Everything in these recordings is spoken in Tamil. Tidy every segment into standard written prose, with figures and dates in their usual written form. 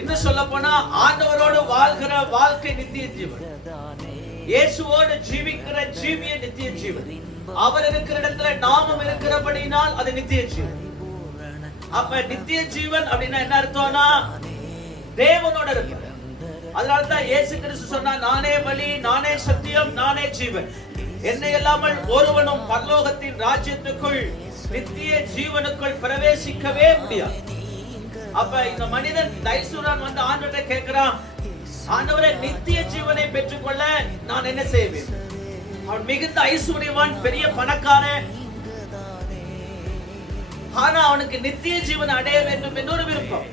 இன்னும் சொல்ல போனா ஆண்டவரோடு வாழ்கிற வாழ்க்கை நித்திய ஜீவன், இயேசுவோடு ஜீவிக்கிற ஜீவிய நித்திய ஜீவன். அவர் இருக்கிற இடத்துல நாமும் இருக்கிறபடினால் அது நித்திய ஜீவன். அப்ப நித்திய ஜீவன் அப்படின்னா என்ன அர்த்தம்னா தேவனோட இருக்கிற. அதனாலதான் இயேசு கிறிஸ்து சொன்னா, நானே வழி, நானே சத்தியம், நானே ஜீவன், என்னை இல்லாமல் ஒருவனும் பரலோகத்தின் ராஜ்யத்துக்குள் நித்திய ஜீவனுக்குள் பிரவேசிக்கவே முடியாது. அப்ப இந்த மனிதன் தைசூரன் வந்து ஆண்டவரை கேட்கிறான், ஆண்டவரே நித்திய ஜீவனை பெற்றுக்கொள்ள நான் என்ன செய்வேன்? அவன் மிகுந்த ஐஸ்வர்யவான், பெரிய பணக்காரன், ஆனா அவனுக்கு நித்திய ஜீவனை அடைய வேண்டும் என்ற ஒரு விருப்பம்.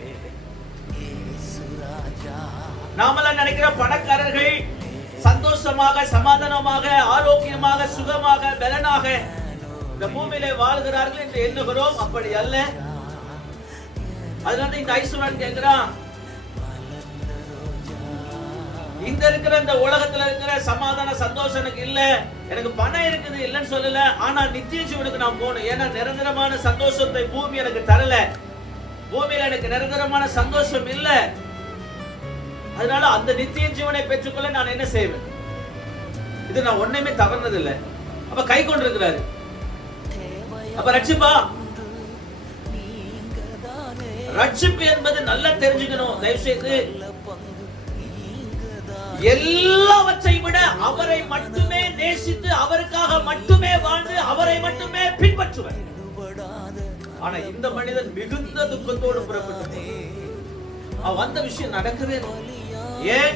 நாமெல்லாம் நினைக்கிற பணக்காரர்கள் சந்தோஷமாக, சமாதானமாக, ஆரோக்கியமாக, சுகமாக, பலனாக இந்த பூமியிலே வாழ்கிறார்கள் என்று எண்ணுகிறோம். அப்படி அல்ல. அதனால இந்த ஐஸ்வர்யன் கேட்கிறான், இந்த இருக்கிற இந்த உலகத்துல இருக்கிற சமாதான சந்தோஷம் எனக்கு இல்ல, எனக்கு பணம் இருக்குது இல்லன்னு சொல்லல, ஆனா நித்திய ஜீவனுக்கு நான் போகணும். ஏன்னா நிரந்தரமான சந்தோஷத்தை பூமி எனக்கு தரல, பூமியில எனக்கு நிரந்தரமான சந்தோஷம் இல்ல. அதனால அந்த நித்திய ஜீவனை பெற்றுக்கொள்ள நான் என்ன செய்வேன்? இது நான் ஒண்ணுமே தவறுனது இல்லை. அப்ப கை கொண்டிருக்கிறாரு. அப்ப ரட்சிப்பா, ரட்சிப்பு என்பது நல்லா தெரிஞ்சுக்கணும். தயவு செய்து எல்லாவற்றையும் விட அவரை மட்டுமே நேசித்து, அவருக்காக மட்டுமே வாழ்ந்து, அவரை மட்டுமே பின்பற்றுவர். ஆனா இந்த மனிதன் மிகுந்த துக்கத்தோடு புறப்பட்டு வந்த விஷயம் நடக்கவே. ஏன்?